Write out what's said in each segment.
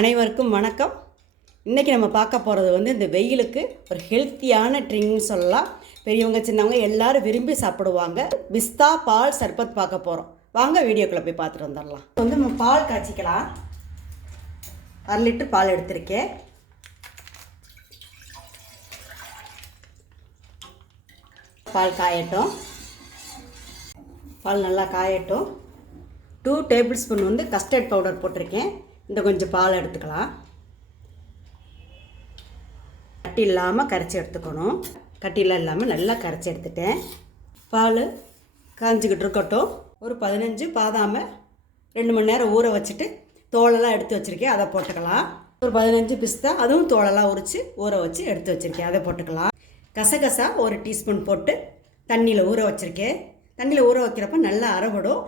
அனைவருக்கும் வணக்கம். இன்றைக்கி நம்ம பார்க்க போகிறது இந்த வெயிலுக்கு ஒரு ஹெல்த்தியான ட்ரிங்க்னு சொல்லலாம். பெரியவங்க சின்னவங்க எல்லோரும் விரும்பி சாப்பிடுவாங்க. பிஸ்தா பால் சர்பத் பார்க்க போகிறோம். வாங்க வீடியோக்குள்ளே போய் பார்த்துட்டு வந்துடலாம். நம்ம பால் காய்ச்சிக்கலாம். 1/2 லிட்டர் பால் எடுத்திருக்கேன். பால் காயட்டும். பால் நல்லா காயட்டும். 2 டேபிள் ஸ்பூன் கஸ்டர்ட் பவுடர் போட்டிருக்கேன். இந்த கொஞ்சம் பால் எடுத்துக்கலாம். கட்டி இல்லாமல் கரைச்சி எடுத்துக்கணும். கட்டிலாம் இல்லாமல் நல்லா கரைச்சி எடுத்துட்டேன். பால் காஞ்சிக்கிட்டு இருக்கட்டும். ஒரு 15 பாதாமை 2 மணி நேரம் ஊற வச்சுட்டு தோலெல்லாம் எடுத்து வச்சுருக்கேன், அதை போட்டுக்கலாம். ஒரு 15 பிஸ்தா, அதுவும் தோலெல்லாம் உரித்து ஊற வச்சு எடுத்து வச்சுருக்கேன், அதை போட்டுக்கலாம். கசகசா 1 டீஸ்பூன் போட்டு தண்ணியில் ஊற வச்சுருக்கேன். தண்ணியில் ஊற வைக்கிறப்ப நல்லா அரைபடும்.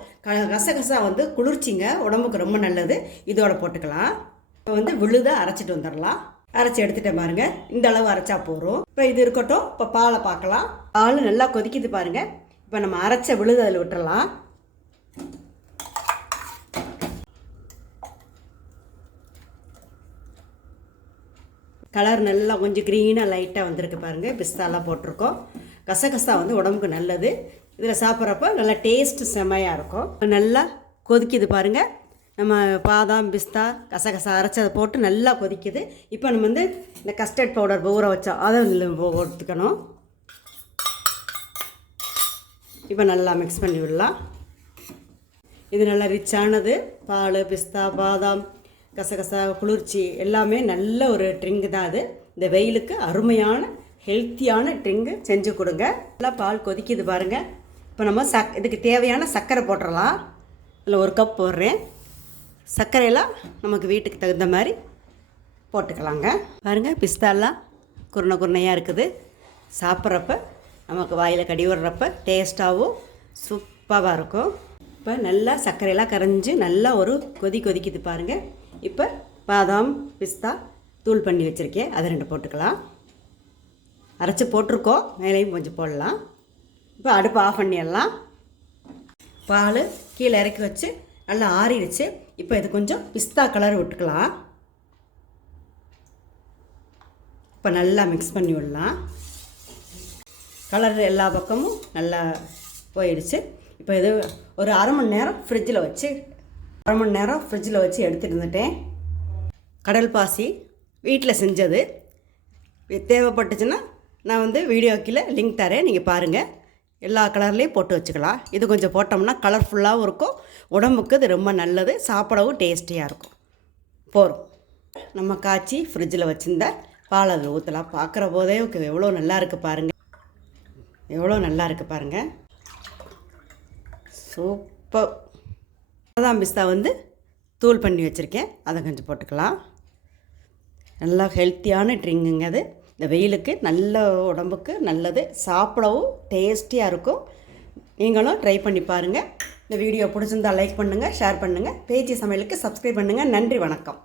கசகசா குளிர்ச்சிங்க, உடம்புக்கு ரொம்ப நல்லது. இதோட போட்டுக்கலாம். இப்போ விழுதாக அரைச்சிட்டு வந்துடலாம். அரைச்சி எடுத்துகிட்டேன் பாருங்கள். இந்த அளவு அரைச்சா போகிறோம். இப்போ இது இருக்கட்டும். இப்போ பாலை பார்க்கலாம். பால் நல்லா கொதிக்குது பாருங்கள். இப்போ நம்ம அரைச்ச விழுது அதில் விட்டுறலாம். கலர் நல்லா கொஞ்சம் க்ரீனாக லைட்டாக வந்திருக்கு பாருங்கள். பிஸ்தாலாம் போட்டிருக்கோம். கசகசா உடம்புக்கு நல்லது. இதில் சாப்பிட்றப்ப நல்லா டேஸ்ட்டு செம்மையாக இருக்கும். நல்லா கொதிக்குது பாருங்கள். நம்ம பாதாம் பிஸ்தா கசகசா அரைச்சதை போட்டு நல்லா கொதிக்குது. இப்போ நம்ம இந்த கஸ்டர்ட் பவுடர் ஊற வச்சோம், அதை எடுத்துக்கணும். இப்போ நல்லா மிக்ஸ் பண்ணி விடலாம். இது நல்லா ரிச்சானது. பால், பிஸ்தா, பாதாம், கசகசா, குளிர்ச்சி எல்லாமே நல்ல ஒரு ட்ரிங்கு தான் அது. இந்த வெயிலுக்கு அருமையான ஹெல்த்தியான ட்ரிங்கு செஞ்சு கொடுங்க. நல்லா பால் கொதிக்குது பாருங்கள். இப்போ நம்ம இதுக்கு தேவையான சர்க்கரை போட்டுடலாம். இதில் 1 கப் போடுறேன். சர்க்கரையெல்லாம் நமக்கு வீட்டுக்கு தகுந்த மாதிரி போட்டுக்கலாங்க. பாருங்கள், பிஸ்தாலாம் குருணையாக இருக்குது. சாப்பிட்றப்ப நமக்கு வாயில் கடி விடுறப்ப டேஸ்ட்டாகவும் சூப்பராக இருக்கும். இப்போ நல்லா சர்க்கரையெல்லாம் கரைஞ்சி நல்லா ஒரு கொதிக்குது பாருங்கள். இப்போ பாதாம் பிஸ்தா தூள் பண்ணி வச்சுருக்கேன், அதை 2 போட்டுக்கலாம். அரைச்சி போட்டிருக்கோம், மேலேயும் கொஞ்சம் போடலாம். இப்போ அடுப்பு ஆஃப் பண்ணிடலாம். பால் கீழே இறக்கி வச்சு நல்லா ஆறிடுச்சு. இப்போ இது கொஞ்சம் பிஸ்தா கலர் விட்டுக்கலாம். இப்போ நல்லா மிக்ஸ் பண்ணி விடலாம். கலர் எல்லா பக்கமும் நல்லா போயிடுச்சு. இப்போ இது ஒரு 1/2 மணி நேரம் ஃப்ரிட்ஜில் வச்சு எடுத்துகிட்டு இருந்துட்டேன். கடல் பாசி வீட்டில் செஞ்சது. தேவைப்பட்டுச்சுன்னா நான் வீடியோ கீழே லிங்க் தரேன், நீங்கள் பாருங்கள். எல்லா கலர்லேயும் போட்டு வச்சுக்கலாம். இது கொஞ்சம் போட்டோம்னா கலர்ஃபுல்லாகவும் இருக்கும். உடம்புக்கு இது ரொம்ப நல்லது. சாப்பிடவும் டேஸ்டியாக இருக்கும். போதும். நம்ம காய்ச்சி ஃப்ரிட்ஜில் வச்சுருந்த பால் அதில் ஊற்றலாம். பார்க்குற போதே எவ்வளோ நல்லா இருக்குது பாருங்கள். சூப்பர். பாதாம் பிஸ்தா தூள் பண்ணி வச்சுருக்கேன், அதை கொஞ்சம் போட்டுக்கலாம். நல்லா ஹெல்த்தியான ட்ரிங்குங்க அது. இந்த வெயிலுக்கு நல்ல உடம்புக்கு நல்லது. சாப்பிடவும் டேஸ்டியாக இருக்கும். நீங்களும் ட்ரை பண்ணி பாருங்கள். இந்த வீடியோ பிடிச்சிருந்தால் லைக் பண்ணுங்கள், ஷேர் பண்ணுங்கள். பேச்சி சமையலுக்கு சப்ஸ்கிரைப் பண்ணுங்கள். நன்றி, வணக்கம்.